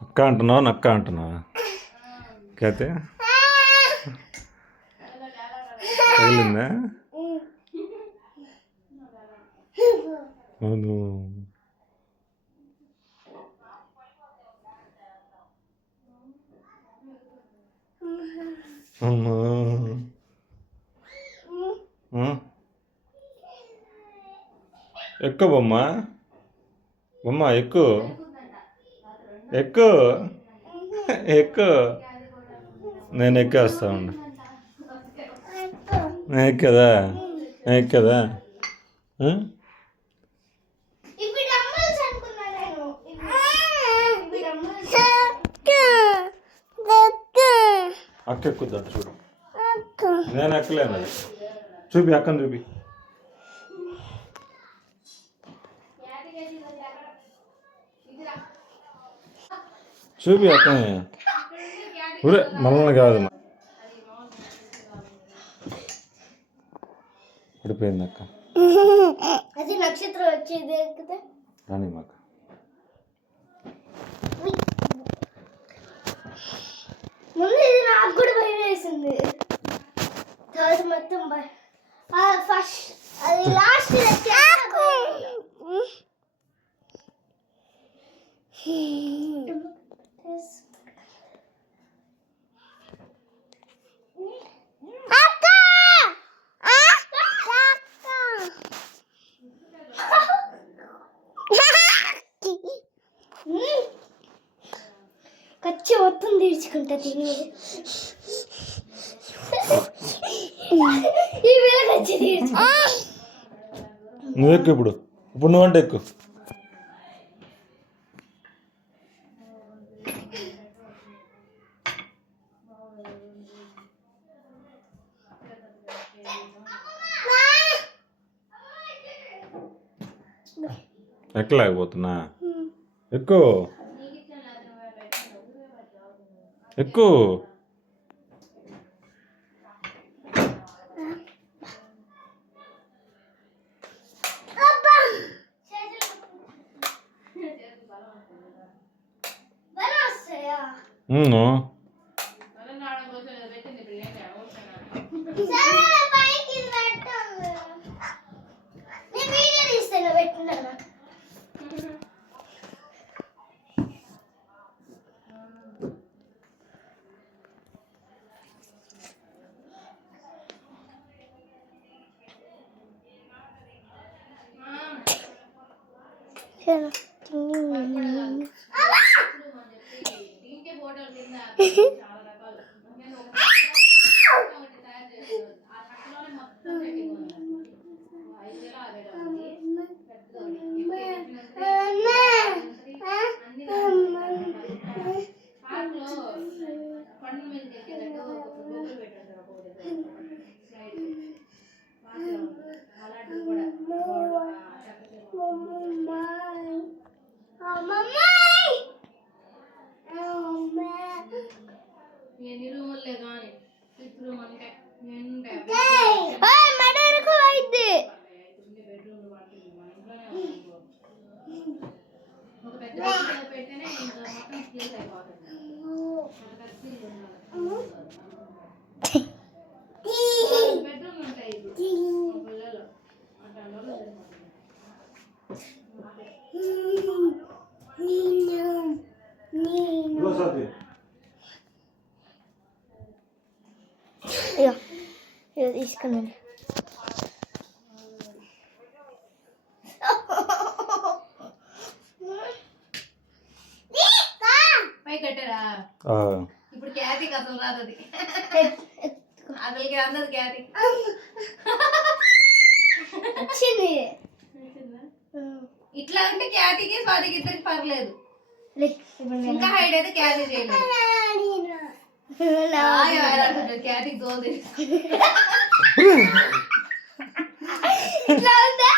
అక్క అంటున్నావు నక్క అంటున్నావా కతే తగిలిందా అవును అమ్మా ఎక్కు బొమ్మ బొమ్మ ఎక్కు ఎక్కు ఎక్కు నేను ఎక్కేస్తా ఉండు నేను ఎక్కదా నేను ఎక్కదా అక్క ఎక్కుద్దా చూడు నేను ఎక్కలేను అది చూపి అక్కని చూపి చూపి అక్కని ఊరే మనల్ని కాదు పడిపోయింది అక్క అది నక్షత్రం వచ్చేది రాని మాకు ముందు ఇది నాకు కూడా భయం వేసింది థర్డ్ మొత్తం ఫస్ట్ అది లాస్ట్ కచ్చి మొత్తం తీర్చుకుంటా తిని ఈ వేళ కచ్చి తీర్చు నువ్వు ఎక్కు ఇప్పుడు నువ్వంటే ఎక్కు ఎక్కలేకపోతున్నా ఎక్కువ ఎక్కువ తీసుకున్నాను పై కట్టారా ఇప్పుడు క్యాతికి అసలు రాదు అది అసలుకి అందదు క్యాతి వచ్చింది ఇట్లా అంటే క్యాతికి స్వాతికి ఇద్దరికి పర్లేదు ఇంకా హైట్ అయితే క్యాతి చేయలేదు క్యాతికి దోలు ఇట్లా ఉందా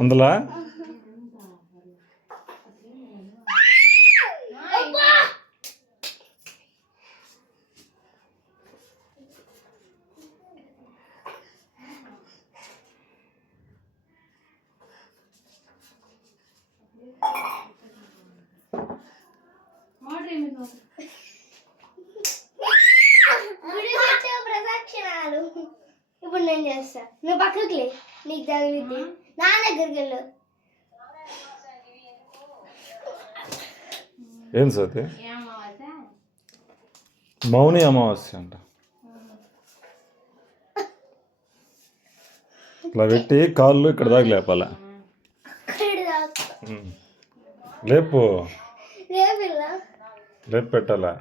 అందులో ప్రదక్షిణాలు ఇప్పుడు నేను చేస్తా. నువ్వు పక్కకి లే, నీకు తగిలిద్ది. నా దగ్గరికి వెళ్ళు. ఏం సతి మౌని అమావాస్య అంట. ఇట్లా పెట్టి కాళ్ళు ఇక్కడ దాకా లేపాల. లేపు లేపు పెట్టాలా.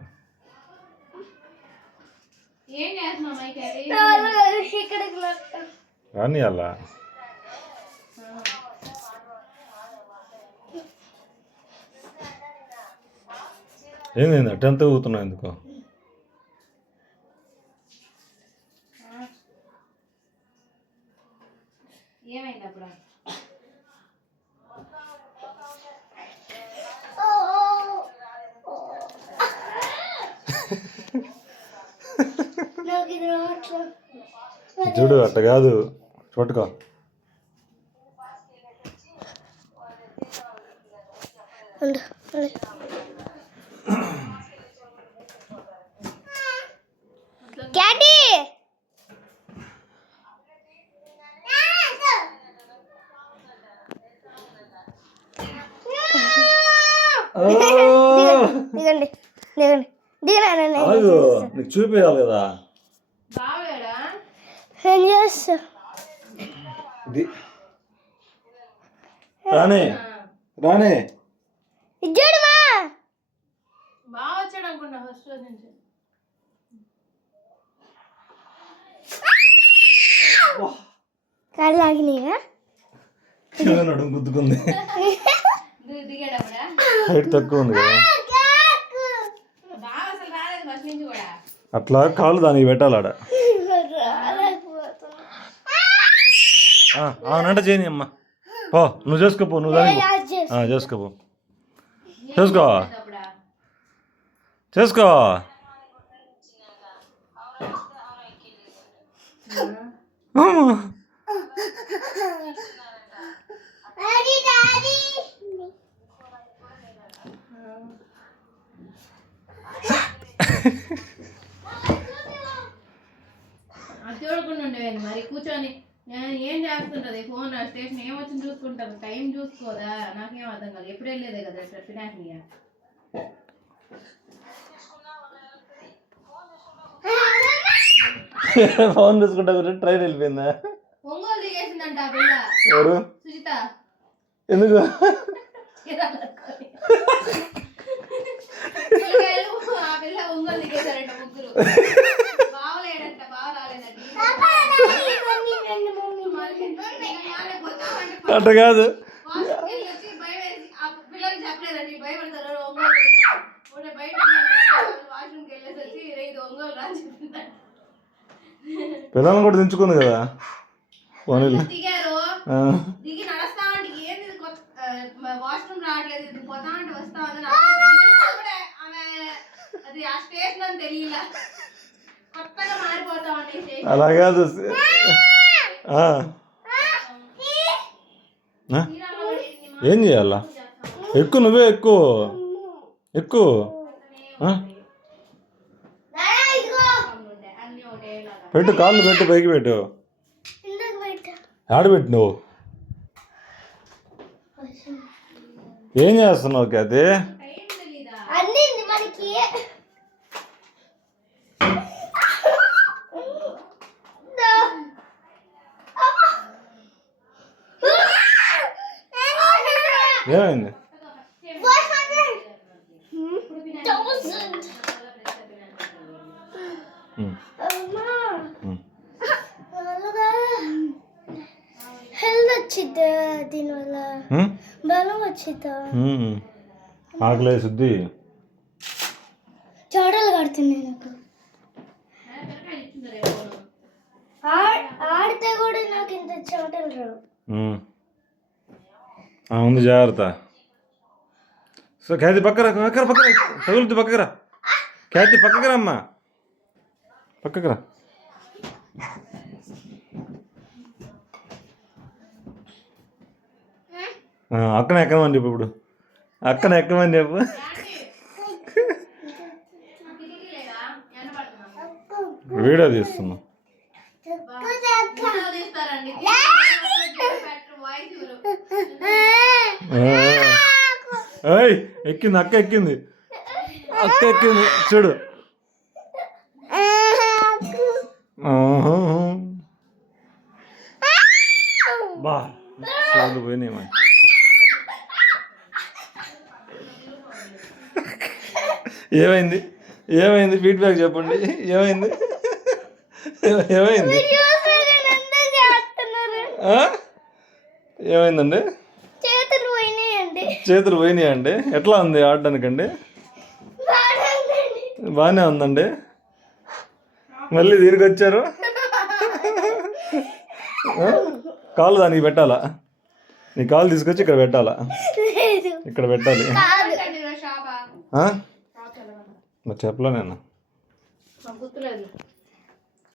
కానీ అలా ఏంది అటెంత ఊతున్నావు ఎందుకో. ఏమైంది అప్పుడు? చూడు అట్ట కాదు, పట్టుకో. క్యాటీ దిగండి దిగండి దిగండి. నీకు చూపించాలి కదా. ఏం చేస్తా? రానే రానే ఇచ్చాడుమా. బాగా వచ్చాడు అనుకున్నా ఫస్ట్ రోజు నుంచి. కాళ్ళు ఆగినాయిగా. నడుము గుద్దుకుంది. దిగాడప్పుడా హైట్ తక్కువ ఉంది కదా. బాగా అసలు రాలేదు ఫస్ట్ నుంచి కూడా. అట్లా కాళ్ళు దానికి పెట్టాలి ఆడ. అవునంట చేయని అమ్మ. పో నువ్వు చేసుకోపో, నువ్వు దానికి చేసుకోపో. చేసుకో చేసుకో. అది చూడకుండా ఉండేది మరి కూర్చొని ఏం చేస్తుంటది ఫోన్ స్టేషన్ ఏమొచ్చింది చూసుకుంటారు. టైం చూసుకోదా? నాకేం అర్థం కాదు. ఎప్పుడు వెళ్ళేదే కదా ఫినాన్షియా. ఫోన్ చూసుకుంటా ట్రైన్ వెళ్ళిపోయిందా? ఒంగోలు దిగేసిందంట ఆ పిల్ల. ఎవరు? సుజిత. ఎందుకు? ఆ పిల్ల ఒంగోలు దిగేశారంట ముగ్గురు. బావలేడంట, బావ రాలేదంట. అట్ట కాదు, పిల్లలకి చెప్పలేదండి, భయపడతారు. ఒంగోలు బయట వాష్రూమ్కి వెళ్ళేసి వచ్చి ఇది ఒంగోలు రా చెప్పిందంట. పిల్లలను కూడా దించుకుంది కదా. దిగారు, దిగి నడుస్తా అంటే ఏంది వాష్రూమ్ రావట్లేదు, ఇది పోతా అంటే వస్తా ఉంది. ఆమె అది ఆ స్టేషన్ అని తెలియలా, కొత్తగా మారిపోతా ఉండే. అలా కాదు. ఏం చేయాలా? ఎక్కువ నువ్వే ఎక్కువ ఎక్కువ. పెట్టు, కాళ్ళు పెట్టు, పైకి పెట్టు. ఆడబెట్టు. నువ్వు ఏం చేస్తున్నావు క్యాతి? ఏమైంది? దీనివల్ల ఉమ్? బలం వచ్చిద్దా ఆకలే శుద్ధి చెమటలు కడుతున్నాయి నాకు ఆడితే కూడా నాకు ఇంత చెమటలు రావు ఉంది జాగ్రత్త సో ఖ్యాతి పక్కరా తగులుద్ది పక్కరా ఖ్యాతి పక్కరా అమ్మా పక్కరా అక్కన ఎక్కమని చెప్పు ఇప్పుడు అక్కన ఎక్కమని చెప్పు వీడియో తీస్తున్నా ఏయ్ ఎక్కింది అక్క ఎక్కింది చూడు బా చాలు పోయినాయి మా ఏమైంది ఫీడ్బ్యాక్ చెప్పండి ఏమైంది ఏమైందండి చేతులు పోయినాయండి ఎట్లా ఉంది ఆడడానికండి బాగానే ఉందండి మళ్ళీ తిరిగి వచ్చారు కాలు దానికి పెట్టాలా నీ కాలు తీసుకొచ్చి ఇక్కడ పెట్టాలా ఇక్కడ పెట్టాలి మరి చెప్పలే నేను గుర్తులేదు